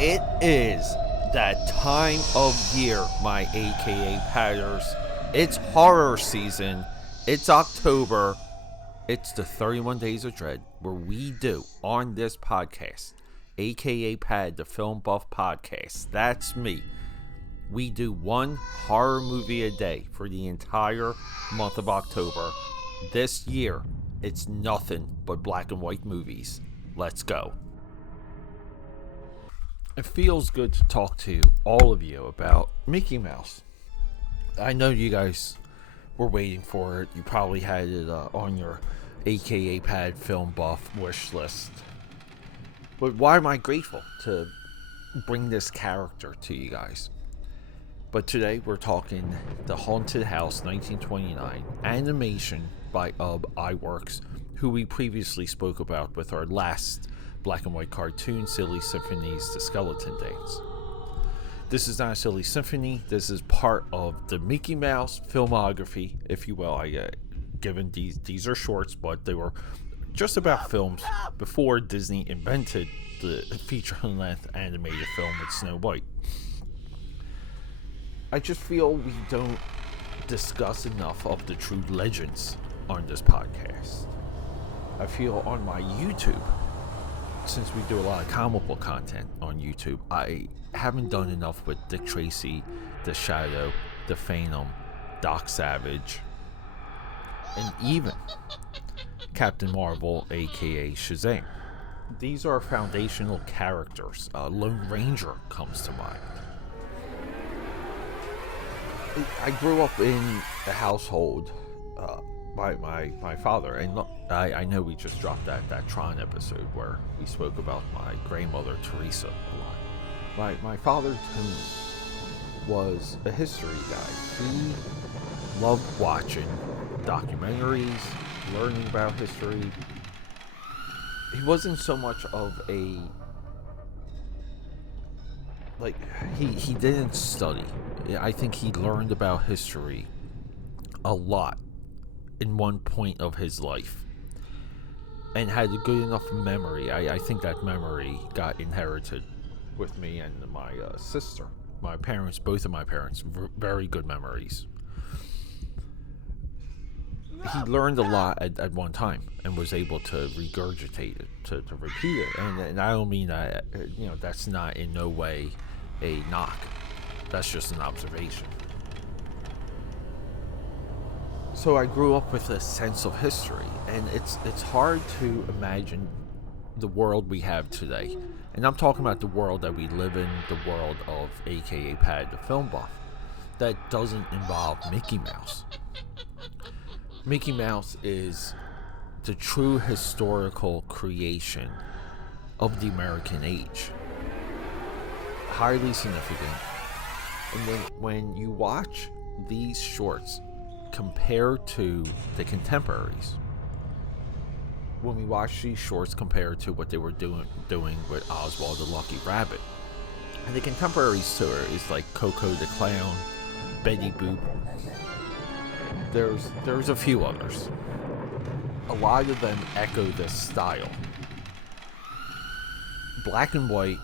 It is that time of year, my AKAPADers. It's horror season. It's October. It's the 31 Days of Dread, where we do on this podcast, AKAPAD, the Film Buff Podcast. That's me. We do one horror movie a day for the entire month of October. This year, it's nothing but black and white movies. Let's go. It feels good to talk to all of you about Mickey Mouse. I know you guys were waiting for it. You probably had it on your AKAPAD Film Buff wish list. But why am I grateful to bring this character to you guys? But today we're talking The Haunted House 1929, animation by iWorks, who we previously spoke about with our last black and white cartoon, Silly Symphony's The Skeleton Dance. This is not a silly symphony. This is part of the Mickey Mouse filmography, if you will. Given these are shorts, but they were just about films before Disney invented the feature-length animated film with Snow White. I just feel we don't discuss enough of the true legends on this podcast. I feel on my YouTube, since we do a lot of comic book content on YouTube, I haven't done enough with Dick Tracy, The Shadow, The Phantom, Doc Savage, and even Captain Marvel, aka Shazam. These are foundational characters. Lone Ranger comes to mind. I grew up in a household by my father, and look, I know we just dropped that Tron episode where we spoke about my grandmother Teresa a lot. My father too was a history guy. He loved watching documentaries, learning about history. He wasn't so much of a he didn't study. I think he learned about history a lot in one point of his life and had a good enough memory. I think that memory got inherited with me and my sister. My parents, both of my parents, very good memories. He learned a lot at one time and was able to regurgitate it, to repeat it. And I don't mean that, that's not in no way a knock. That's just an observation. So I grew up with a sense of history, and it's hard to imagine the world we have today. And I'm talking about the world that we live in, the world of AKAPAD, the Film Buff, that doesn't involve Mickey Mouse. Mickey Mouse is the true historical creation of the American age. Highly significant. And when you watch these shorts compared to the contemporaries, when we watch these shorts compared to what they were doing with Oswald the Lucky Rabbit, and the contemporaries to her is like Coco the Clown, Betty Boop. There's a few others. A lot of them echo this style. Black and white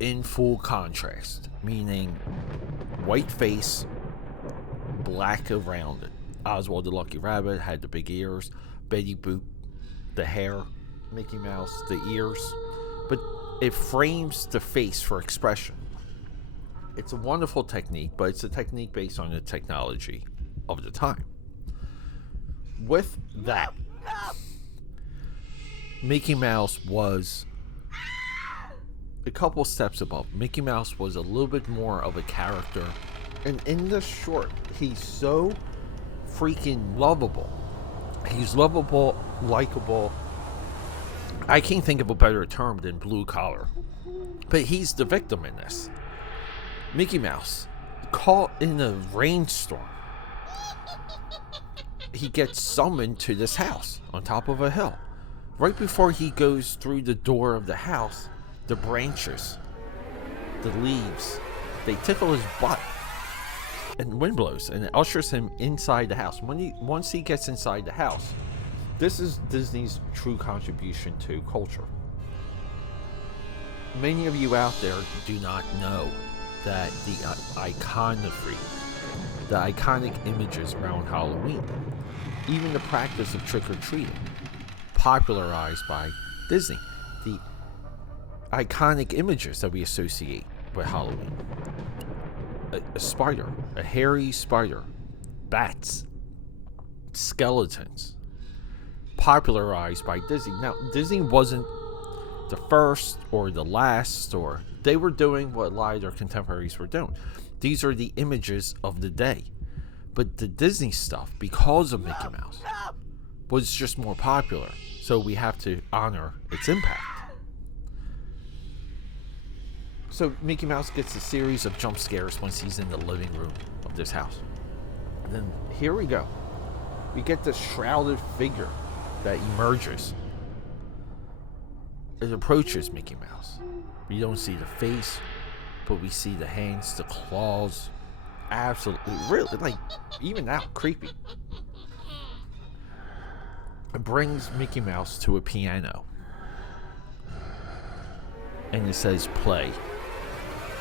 in full contrast, meaning white face, black around it. Oswald the Lucky Rabbit had the big ears, Betty Boop, the hair, Mickey Mouse, the ears, but it frames the face for expression. It's a wonderful technique, but it's a technique based on the technology of the time. With that, Mickey Mouse was a couple steps above. Mickey Mouse was a little bit more of a character, and in this short, he's so freaking lovable. He's lovable, likable. I can't think of a better term than blue collar, but he's the victim in this. Mickey Mouse, caught in a rainstorm, he gets summoned to this house on top of a hill. Right before he goes through the door of the house, the branches, the leaves, they tickle his butt, and the wind blows, and it ushers him inside the house. Once he gets inside the house, this is Disney's true contribution to culture. Many of you out there do not know that the iconic images around Halloween, even the practice of trick-or-treating, popularized by Disney, the iconic images that we associate with Halloween. A spider, a hairy spider, bats, skeletons, popularized by Disney. Now, Disney wasn't the first or the last, or they were doing what a lot of their contemporaries were doing. These are the images of the day. But the Disney stuff, because of Mickey Mouse, was just more popular. So we have to honor its impact. So Mickey Mouse gets a series of jump scares once he's in the living room of this house. And then here we go. We get this shrouded figure that emerges. It approaches Mickey Mouse. We don't see the face, but we see the hands, the claws. Absolutely, really, like, even now, creepy. It brings Mickey Mouse to a piano. And it says, play.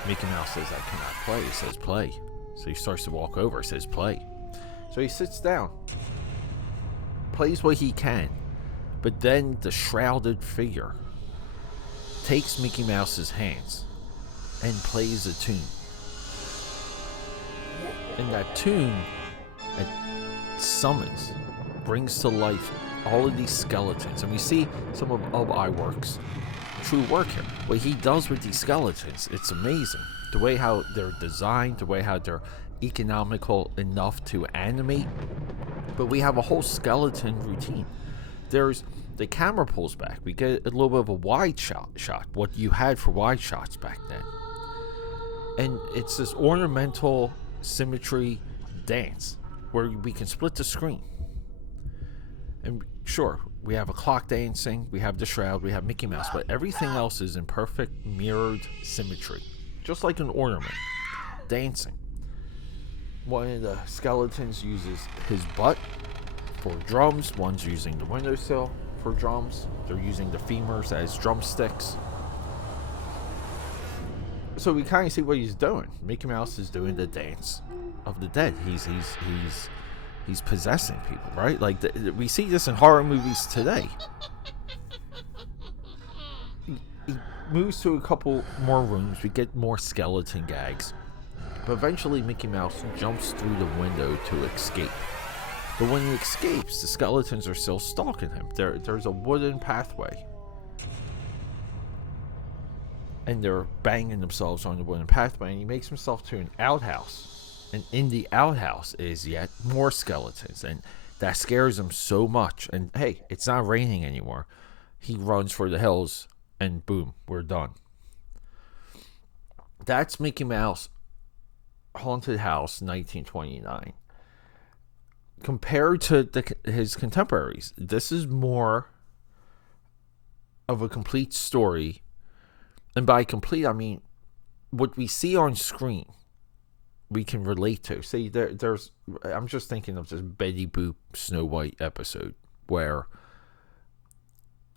Mickey Mouse says, I cannot play. It says, play. So he starts to walk over. It says, play. So he sits down. Plays what he can. But then the shrouded figure takes Mickey Mouse's hands and plays a tune. And that tune, it summons, brings to life all of these skeletons. And we see some of Iwerk's true work here. What he does with these skeletons, it's amazing. The way how they're designed, the way how they're economical enough to animate. But we have a whole skeleton routine. There's the camera pulls back. We get a little bit of a wide shot, what you had for wide shots back then. And it's this ornamental symmetry dance where we can split the screen. And sure, we have a clock dancing, we have the shroud, we have Mickey Mouse, but everything else is in perfect mirrored symmetry, just like an ornament dancing. One of the skeletons uses his butt for drums, one's using the windowsill for drums, they're using the femurs as drumsticks. So we kind of see what he's doing. Mickey Mouse is doing the dance of the dead. He's possessing people, right? Like we see this in horror movies today. He moves to a couple more rooms. We get more skeleton gags, but eventually Mickey Mouse jumps through the window to escape. But when he escapes, the skeletons are still stalking him. There's a wooden pathway. And they're banging themselves on the wooden pathway, and he makes himself to an outhouse. And in the outhouse is yet more skeletons, and that scares him so much. And hey, it's not raining anymore. He runs for the hills, and boom, we're done. That's Mickey Mouse Haunted House 1929. Compared to his contemporaries, this is more of a complete story. And by complete, I mean what we see on screen, we can relate to. See, there's. I'm just thinking of this Betty Boop Snow White episode where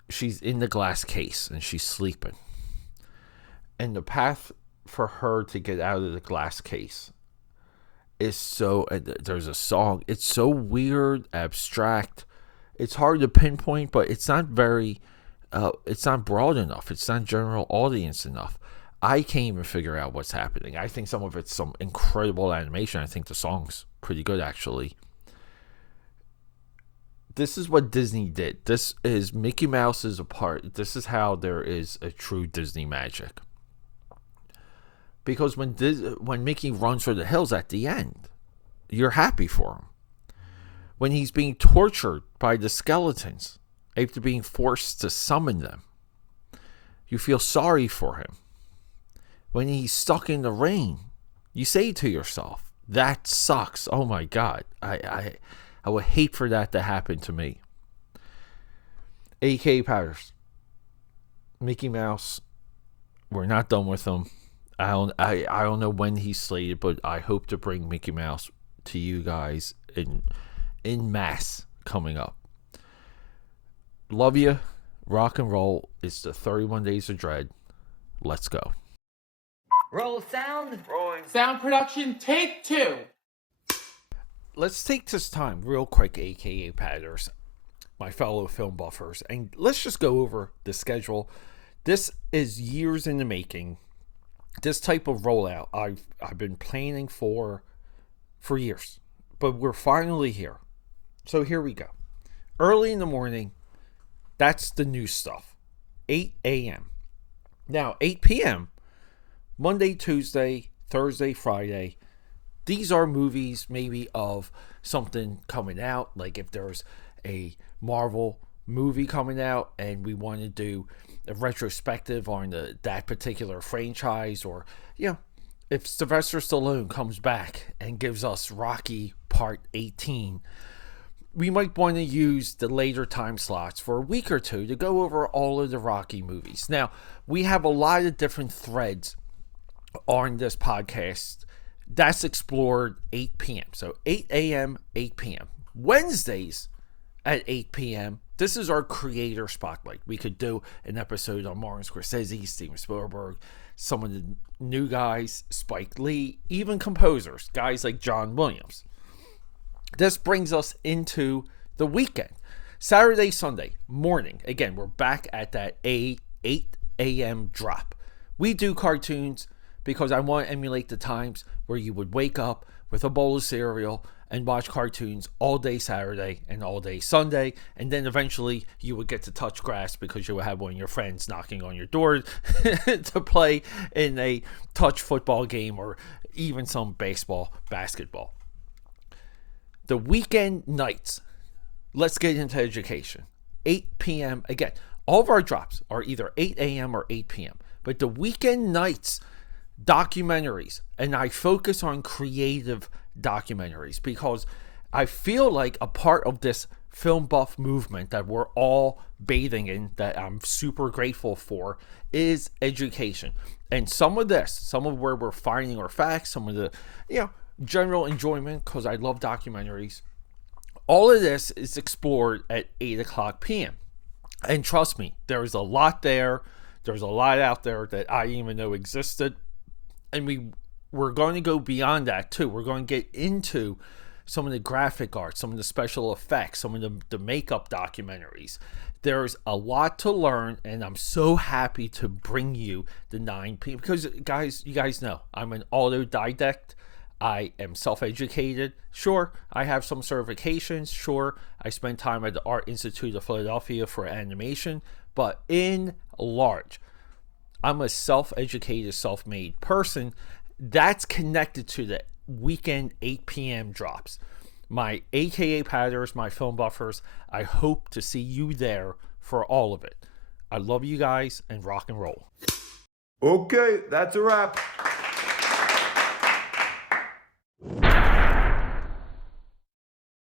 she's in the glass case and she's sleeping, and the path for her to get out of the glass case is so. There's a song. It's so weird, abstract. It's hard to pinpoint, but it's not very. It's not broad enough. It's not general audience enough. I can't even figure out what's happening. I think some of it's some incredible animation. I think the song's pretty good, actually. This is what Disney did. This is Mickey Mouse is a part. This is how there is a true Disney magic. Because when Mickey runs for the hills at the end, you're happy for him. When he's being tortured by the skeletons, after being forced to summon them, you feel sorry for him. When he's stuck in the rain, you say to yourself, that sucks. Oh my God. I would hate for that to happen to me. AKAPAD. Mickey Mouse, we're not done with him. I don't know when he's slated, but I hope to bring Mickey Mouse to you guys in mass coming up. Love you. Rock and roll. It's the 31 Days of Dread. Let's go. Roll sound. Rolling. Sound production, take 2. Let's take this time real quick, aka Padders, my fellow film buffers, and let's just go over the schedule. This is years in the making. This type of rollout I've been planning for years, but we're finally here. So here we go. Early in the morning, that's the new stuff. 8 a.m. Now, 8 p.m., Monday, Tuesday, Thursday, Friday, these are movies maybe of something coming out. Like if there's a Marvel movie coming out and we want to do a retrospective on that particular franchise, or, if Sylvester Stallone comes back and gives us Rocky Part 18, we might want to use the later time slots for a week or two to go over all of the Rocky movies. Now, we have a lot of different threads on this podcast that's explored 8 p.m. So 8 a.m., 8 p.m. Wednesdays at 8 p.m., this is our creator spotlight. We could do an episode on Martin Scorsese, Steven Spielberg, some of the new guys, Spike Lee, even composers, guys like John Williams. This brings us into the weekend. Saturday, Sunday morning. Again, we're back at that 8 a.m. drop. We do cartoons because I want to emulate the times where you would wake up with a bowl of cereal and watch cartoons all day Saturday and all day Sunday, and then eventually you would get to touch grass because you would have one of your friends knocking on your door to play in a touch football game or even some baseball, basketball. The weekend nights, let's get into education. 8 p.m. Again, all of our drops are either 8 a.m. or 8 p.m. But the weekend nights, documentaries, and I focus on creative documentaries because I feel like a part of this film buff movement that we're all bathing in, that I'm super grateful for, is education. And some of where we're finding our facts, some of the, general enjoyment, because I love documentaries. All of this is explored at 8 o'clock p.m. And trust me, there's a lot there. There's a lot out there that I didn't even know existed. And we're going to go beyond that too. We're going to get into some of the graphic art, some of the special effects, some of the makeup documentaries. There's a lot to learn, and I'm so happy to bring you the 9 p.m. because, you guys know, I'm an autodidact. I am self-educated. Sure, I have some certifications. Sure, I spent time at the Art Institute of Philadelphia for animation. But in large, I'm a self-educated, self-made person that's connected to the weekend 8 p.m. drops. My AKA Padders, my film buffers, I hope to see you there for all of it. I love you guys, and rock and roll. Okay, that's a wrap.